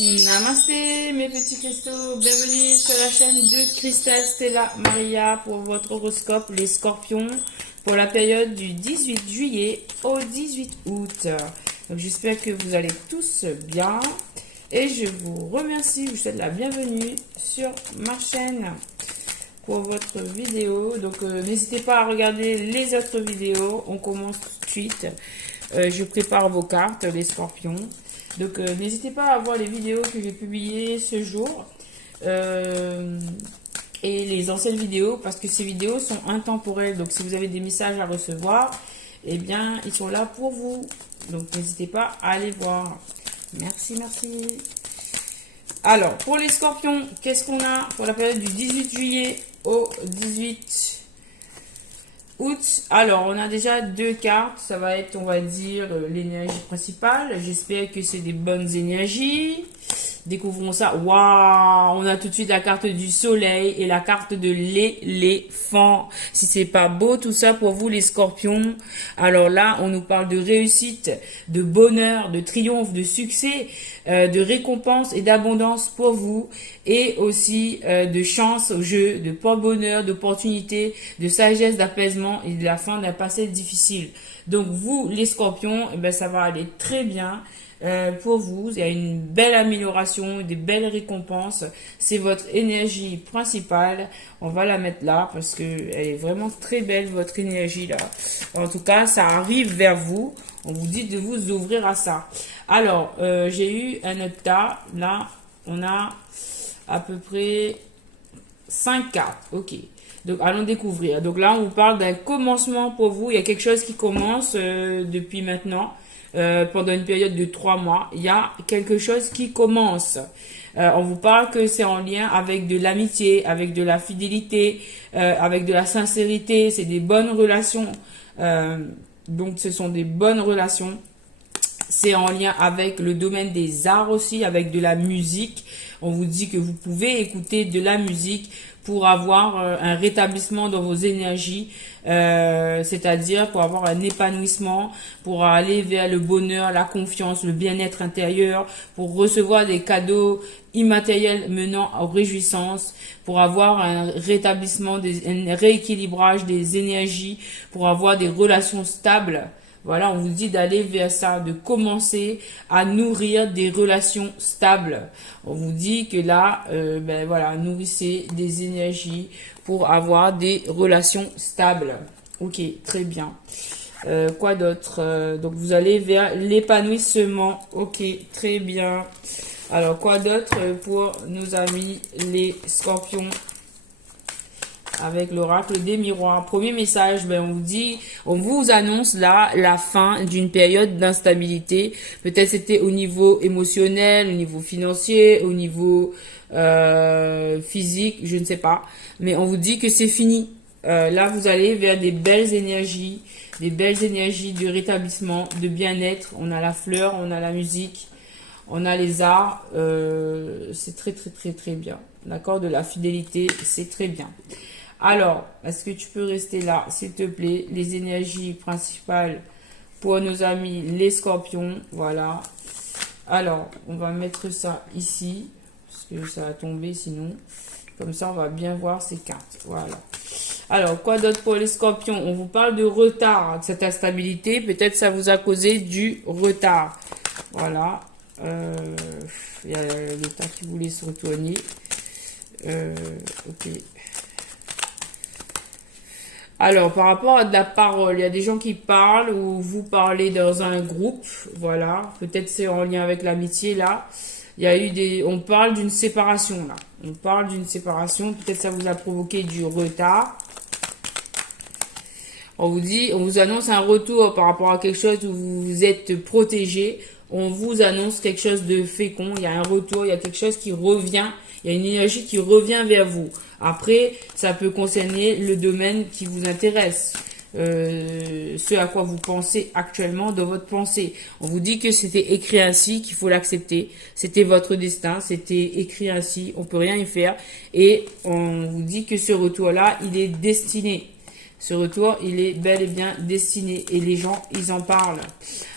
Namasté mes petits cristaux, bienvenue sur la chaîne de Cristal Stella Maria pour votre horoscope les scorpions pour la période du 18 juillet au 18 août. Donc j'espère que vous allez tous bien et je vous remercie, je vous souhaite la bienvenue sur ma chaîne pour votre vidéo. Donc n'hésitez pas à regarder les autres vidéos, on commence tout de suite. Je prépare vos cartes, les scorpions. Donc n'hésitez pas à voir les vidéos que j'ai publiées ce jour et les anciennes vidéos parce que ces vidéos sont intemporelles. Donc si vous avez des messages à recevoir, eh bien ils sont là pour vous. Donc n'hésitez pas à les voir. Merci, merci. Alors pour les scorpions, qu'est-ce qu'on a pour la période du 18 juillet au 18 août? Alors, on a déjà deux cartes. Ça va être, on va dire, l'énergie principale. J'espère que c'est des bonnes énergies. Découvrons ça. Waouh! On a tout de suite la carte du soleil et la carte de l'éléphant. Si c'est pas beau tout ça pour vous, les scorpions. Alors là, on nous parle de réussite, de bonheur, de triomphe, de succès, de récompense et d'abondance pour vous. Et aussi de chance au jeu, de porte-bonheur, d'opportunité, de sagesse, d'apaisement et de la fin d'un passé difficile. Donc vous, les scorpions, eh ben, ça va aller très bien. Pour vous, il y a une belle amélioration, des belles récompenses. C'est votre énergie principale. On va la mettre là parce que elle est vraiment très belle, votre énergie là. En tout cas, ça arrive vers vous. On vous dit de vous ouvrir à ça. Alors, j'ai eu un autre tas. Là, on a à peu près 5 cartes. Ok. Donc, allons découvrir. Donc là, on vous parle d'un commencement pour vous. Il y a quelque chose qui commence depuis maintenant. Pendant une période de 3 mois, il y a quelque chose qui commence. On vous parle que c'est en lien avec de l'amitié, avec de la fidélité, avec de la sincérité. C'est des bonnes relations. Donc, ce sont des bonnes relations. C'est en lien avec le domaine des arts aussi, avec de la musique. On vous dit que vous pouvez écouter de la musique pour avoir un rétablissement dans vos énergies, c'est-à-dire pour avoir un épanouissement, pour aller vers le bonheur, la confiance, le bien-être intérieur, pour recevoir des cadeaux immatériels menant aux réjouissances, pour avoir un rétablissement, un rééquilibrage des énergies, pour avoir des relations stables. Voilà, on vous dit d'aller vers ça, de commencer à nourrir des relations stables. On vous dit que là, ben voilà, nourrissez des énergies pour avoir des relations stables. Ok, très bien. Quoi d'autre? Donc vous allez vers l'épanouissement. Ok, très bien. Alors quoi d'autre pour nos amis les scorpions? Avec l'oracle des miroirs. Premier message, ben on vous dit, on vous annonce là la fin d'une période d'instabilité. Peut-être c'était au niveau émotionnel, au niveau financier, au niveau physique, je ne sais pas. Mais on vous dit que c'est fini. Là, vous allez vers des belles énergies de rétablissement, de bien-être. On a la fleur, on a la musique, on a les arts. C'est très, très, très, très bien. D'accord? De la fidélité, c'est très bien. Alors, est-ce que tu peux rester là, s'il te plaît? Les énergies principales pour nos amis, les scorpions. Voilà. Alors, on va mettre ça ici, parce que ça va tomber sinon. Comme ça, on va bien voir ces cartes. Voilà. Alors, quoi d'autre pour les scorpions? On vous parle de retard, de cette instabilité. Peut-être ça vous a causé du retard. Voilà. Il y a le temps qui voulait se retourner. Ok. Alors, par rapport à de la parole, il y a des gens qui parlent ou vous parlez dans un groupe, voilà. Peut-être c'est en lien avec l'amitié, là. Il y a eu on parle d'une séparation, là. On parle d'une séparation, peut-être ça vous a provoqué du retard. On vous annonce un retour par rapport à quelque chose où vous vous êtes protégé. On vous annonce quelque chose de fécond, il y a un retour, il y a quelque chose qui revient, il y a une énergie qui revient vers vous. Après, ça peut concerner le domaine qui vous intéresse, ce à quoi vous pensez actuellement dans votre pensée. On vous dit que c'était écrit ainsi, qu'il faut l'accepter. C'était votre destin, c'était écrit ainsi, on peut rien y faire. Et on vous dit que ce retour-là, il est destiné. Ce retour, il est bel et bien destiné. Et les gens, ils en parlent.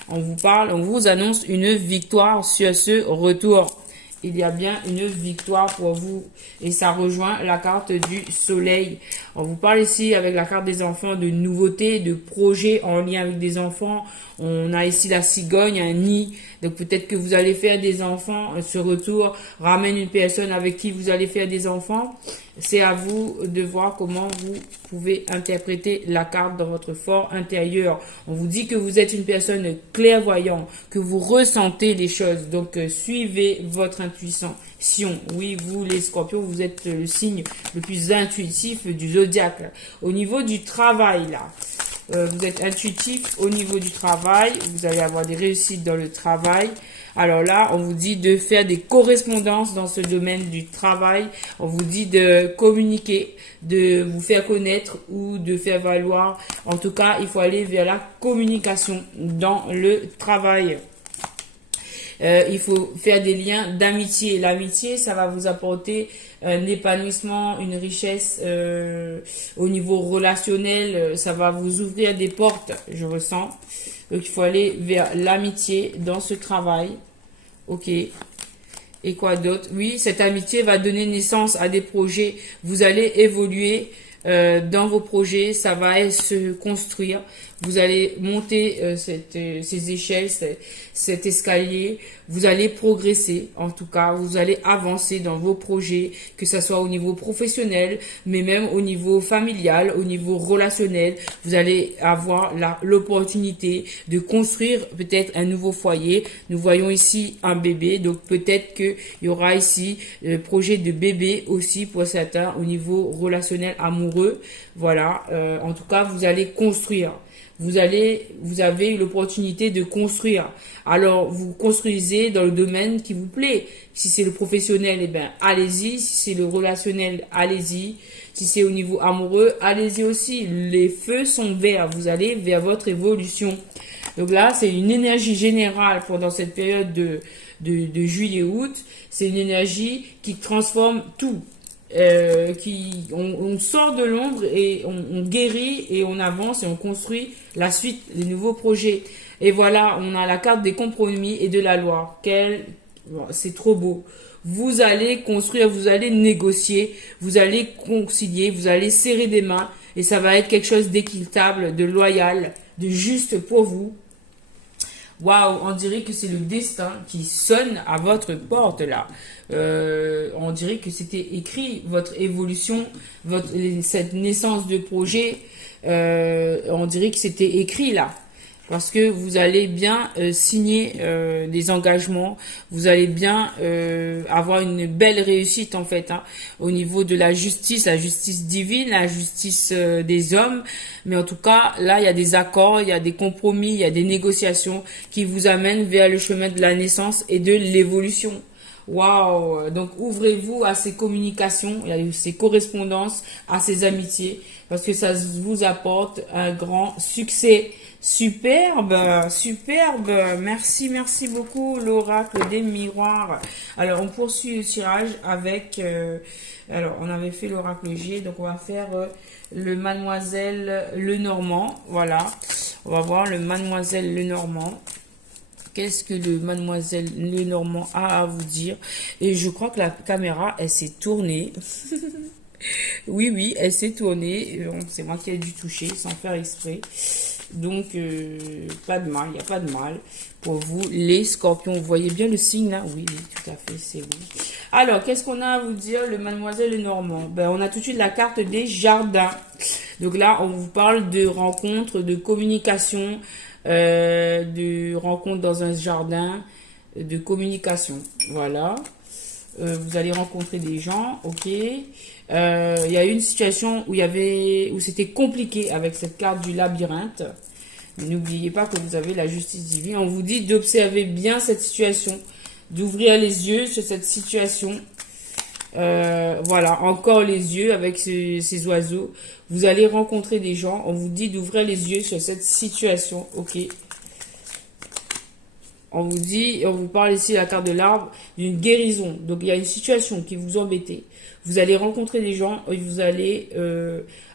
On vous annonce une victoire sur ce retour. il y a bien une victoire pour vous. Et ça rejoint la carte du soleil. On vous parle ici avec la carte des enfants de nouveautés, de projets en lien avec des enfants. On a ici la cigogne, un nid. Donc peut-être que vous allez faire des enfants. Ce retour ramène une personne avec qui vous allez faire des enfants. C'est à vous de voir comment vous pouvez interpréter la carte dans votre fort intérieur. On vous dit que vous êtes une personne clairvoyante, que vous ressentez les choses. Donc suivez votre intuition. Oui, vous les scorpions, vous êtes le signe le plus intuitif du zodiaque. Au niveau du travail, là. Vous êtes intuitif au niveau du travail, vous allez avoir des réussites dans le travail. Alors là, on vous dit de faire des correspondances dans ce domaine du travail. On vous dit de communiquer, de vous faire connaître ou de faire valoir. En tout cas, il faut aller vers la communication dans le travail. Il faut faire des liens d'amitié. L'amitié, ça va vous apporter un épanouissement, une richesse au niveau relationnel. Ça va vous ouvrir des portes, je ressens. Donc, il faut aller vers l'amitié dans ce travail. Ok. Et quoi d'autre? Oui, cette amitié va donner naissance à des projets. Vous allez évoluer dans vos projets. Ça va se construire. Vous allez monter ces échelles, cet escalier. Vous allez progresser, en tout cas. Vous allez avancer dans vos projets, que ce soit au niveau professionnel, mais même au niveau familial, au niveau relationnel. Vous allez avoir l'opportunité de construire peut-être un nouveau foyer. Nous voyons ici un bébé, donc peut-être qu'il y aura ici le projet de bébé aussi pour certains au niveau relationnel amoureux. Voilà, en tout cas, vous allez construire. Vous avez l'opportunité de construire. Alors, vous construisez dans le domaine qui vous plaît. Si c'est le professionnel, eh ben, allez-y. Si c'est le relationnel, allez-y. Si c'est au niveau amoureux, allez-y aussi. Les feux sont verts. Vous allez vers votre évolution. Donc là, c'est une énergie générale pendant cette période de juillet-août. C'est une énergie qui transforme tout. On sort de l'ombre et on guérit et on avance et on construit la suite, les nouveaux projets. Et voilà, on a la carte des compromis et de la loi. C'est trop beau. Vous allez construire, vous allez négocier, vous allez concilier, vous allez serrer des mains et ça va être quelque chose d'équitable, de loyal, de juste pour vous. Waouh, on dirait que c'est le destin qui sonne à votre porte là. On dirait que c'était écrit, votre évolution, cette naissance de projet, on dirait que c'était écrit là. Parce que vous allez bien signer des engagements, vous allez bien avoir une belle réussite en fait, hein, au niveau de la justice divine, la justice des hommes. Mais en tout cas, là, il y a des accords, il y a des compromis, il y a des négociations qui vous amènent vers le chemin de la naissance et de l'évolution. Waouh! Donc, ouvrez-vous à ces communications, à ces correspondances, à ces amitiés, parce que ça vous apporte un grand succès. Superbe, superbe. Merci, merci beaucoup, l'oracle des miroirs. Alors, on poursuit le tirage avec... alors, on avait fait l'oracle G, donc on va faire le Mademoiselle Lenormand. Voilà, on va voir le Mademoiselle Lenormand. Qu'est-ce que le Mademoiselle Lenormand a à vous dire? Et je crois que la caméra, elle s'est tournée. Oui, elle s'est tournée. C'est moi qui ai dû toucher sans faire exprès. Donc, pas de mal, il n'y a pas de mal pour vous, les scorpions. Vous voyez bien le signe là? Oui, tout à fait, c'est vous. Alors, qu'est-ce qu'on a à vous dire, le Mademoiselle Lenormand? Ben, on a tout de suite la carte des jardins. Donc là, on vous parle de rencontres, de communication, de rencontres dans un jardin, de communication. Voilà. Vous allez rencontrer des gens, ok. Il y a eu une situation où c'était compliqué avec cette carte du labyrinthe. N'oubliez pas que vous avez la justice divine. On vous dit d'observer bien cette situation, d'ouvrir les yeux sur cette situation. Voilà, encore les yeux avec ces oiseaux. Vous allez rencontrer des gens. On vous dit d'ouvrir les yeux sur cette situation, ok. on vous dit, on vous parle ici, la carte de l'arbre, d'une guérison. Donc, il y a une situation qui vous embêtait. Vous allez rencontrer des gens et vous allez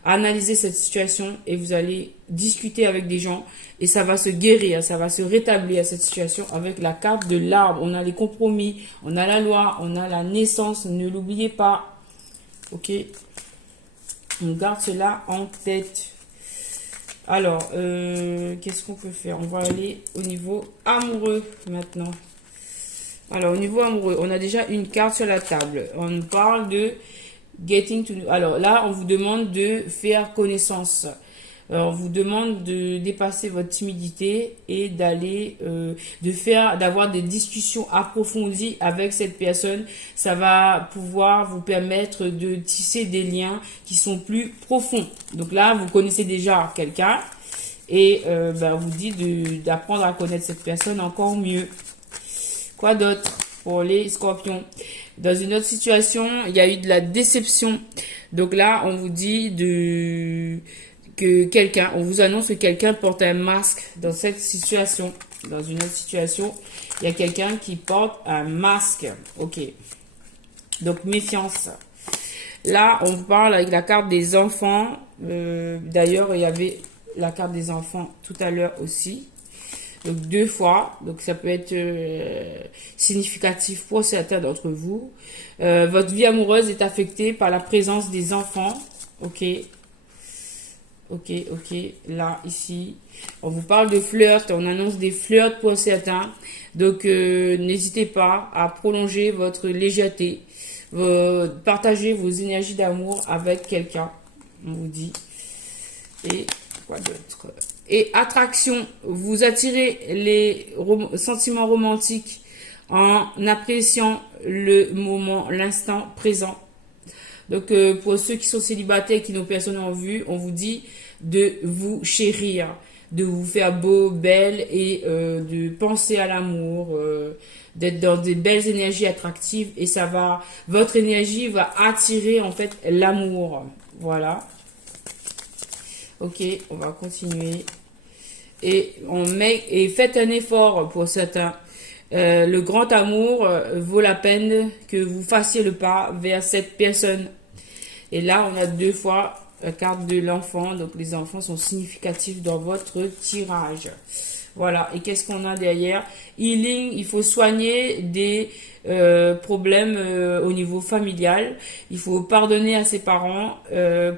analyser cette situation et vous allez discuter avec des gens et ça va se guérir, ça va se rétablir cette situation avec la carte de l'arbre. On a les compromis, on a la loi, on a la naissance, ne l'oubliez pas. Ok, on garde cela en tête. Alors, qu'est-ce qu'on peut faire? On va aller au niveau amoureux maintenant. Alors, au niveau amoureux, on a déjà une carte sur la table. On nous parle de getting to know. Alors là, on vous demande de faire connaissance. On vous demande de dépasser votre timidité et d'aller, d'avoir des discussions approfondies avec cette personne. Ça va pouvoir vous permettre de tisser des liens qui sont plus profonds. Donc là, vous connaissez déjà quelqu'un et on vous dit d'apprendre à connaître cette personne encore mieux. Quoi d'autre pour les scorpions? Dans une autre situation, il y a eu de la déception. Donc là, on vous dit on vous annonce que quelqu'un porte un masque dans cette situation. Dans une autre situation, il y a quelqu'un qui porte un masque. Ok. Donc, méfiance. Là, on vous parle avec la carte des enfants. D'ailleurs, il y avait la carte des enfants tout à l'heure aussi. Donc, 2 fois. Donc, ça peut être significatif pour certains d'entre vous. Votre vie amoureuse est affectée par la présence des enfants. Ok. Ok. Là, ici, on vous parle de flirt. On annonce des flirts pour certains. Donc, n'hésitez pas à prolonger votre légèreté. Partagez vos énergies d'amour avec quelqu'un. On vous dit. Et quoi d'autre? Et attraction, vous attirez les sentiments romantiques en appréciant le moment, l'instant présent. Donc, pour ceux qui sont célibataires et qui n'ont personne en vue, on vous dit de vous chérir, de vous faire beau, belle et de penser à l'amour, d'être dans des belles énergies attractives et votre énergie va attirer en fait l'amour. Voilà. Ok, on va continuer. Et faites un effort pour certains. Le grand amour vaut la peine que vous fassiez le pas vers cette personne. Et là, on a 2 fois la carte de l'enfant. Donc, les enfants sont significatifs dans votre tirage. Voilà. Et qu'est-ce qu'on a derrière? Healing, il faut soigner des problèmes au niveau familial. Il faut pardonner à ses parents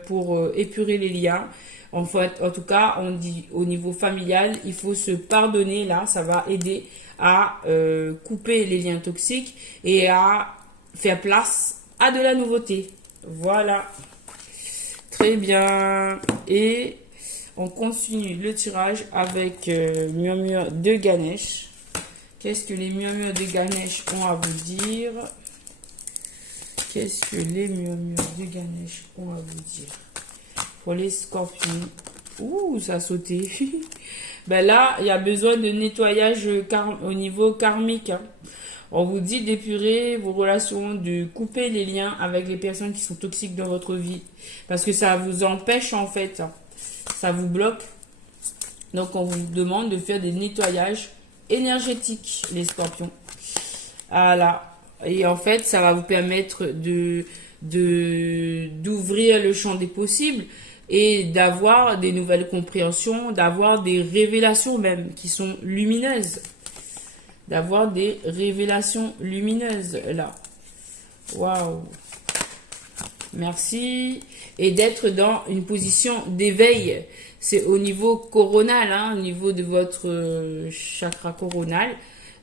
pour épurer les liens. En tout cas, on dit au niveau familial, il faut se pardonner. Là, ça va aider à couper les liens toxiques et à faire place à de la nouveauté. Voilà. Très bien. Et on continue le tirage avec murmure de Ganesh. Qu'est-ce que les murmures de Ganesh ont à vous dire? Qu'est-ce que les murmures de Ganesh ont à vous dire? Pour les scorpions. Ouh, ça a sauté. Ben là, il y a besoin de nettoyage au niveau karmique. Hein. On vous dit d'épurer vos relations, de couper les liens avec les personnes qui sont toxiques dans votre vie. Parce que ça vous empêche en fait. Ça vous bloque. Donc on vous demande de faire des nettoyages énergétiques, les scorpions. Voilà. Et en fait, ça va vous permettre d'ouvrir le champ des possibles et d'avoir des nouvelles compréhensions, d'avoir des révélations même qui sont lumineuses. D'avoir des révélations lumineuses là. Waouh. Merci. Et d'être dans une position d'éveil. C'est au niveau coronal, hein, au niveau de votre chakra coronal,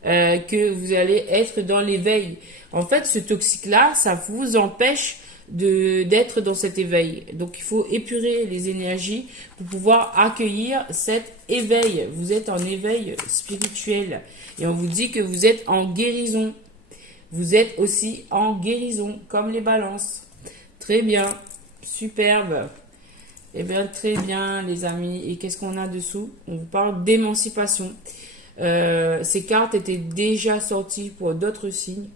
que vous allez être dans l'éveil. En fait, ce toxique-là, ça vous empêche d'être dans cet éveil. Donc, il faut épurer les énergies pour pouvoir accueillir cet éveil. Vous êtes en éveil spirituel. Et on vous dit que vous êtes en guérison. Vous êtes aussi en guérison, comme les balances. Très bien. Superbe. Eh bien, très bien, les amis. Et qu'est-ce qu'on a dessous? On vous parle d'émancipation. Ces cartes étaient déjà sorties pour d'autres signes.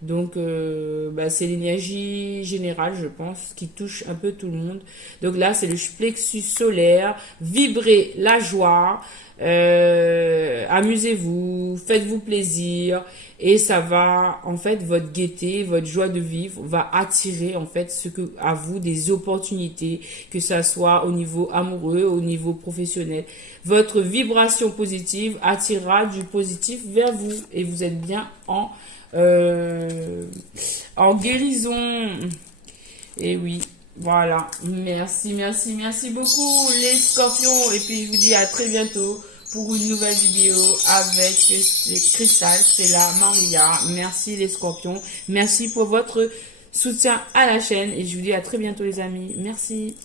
Donc, c'est l'énergie générale, je pense, qui touche un peu tout le monde. Donc là, c'est le plexus solaire. Vibrez la joie. Amusez-vous, faites-vous plaisir. Et ça va, en fait, votre gaieté, votre joie de vivre va attirer, en fait, à vous des opportunités, que ça soit au niveau amoureux, au niveau professionnel. Votre vibration positive attirera du positif vers vous et vous êtes bien en guérison. Et oui, voilà. Merci, merci, merci beaucoup les scorpions. Et puis je vous dis à très bientôt pour une nouvelle vidéo avec Cristal, Stella, Maria. Merci les scorpions. Merci pour votre soutien à la chaîne. Et je vous dis à très bientôt les amis. Merci.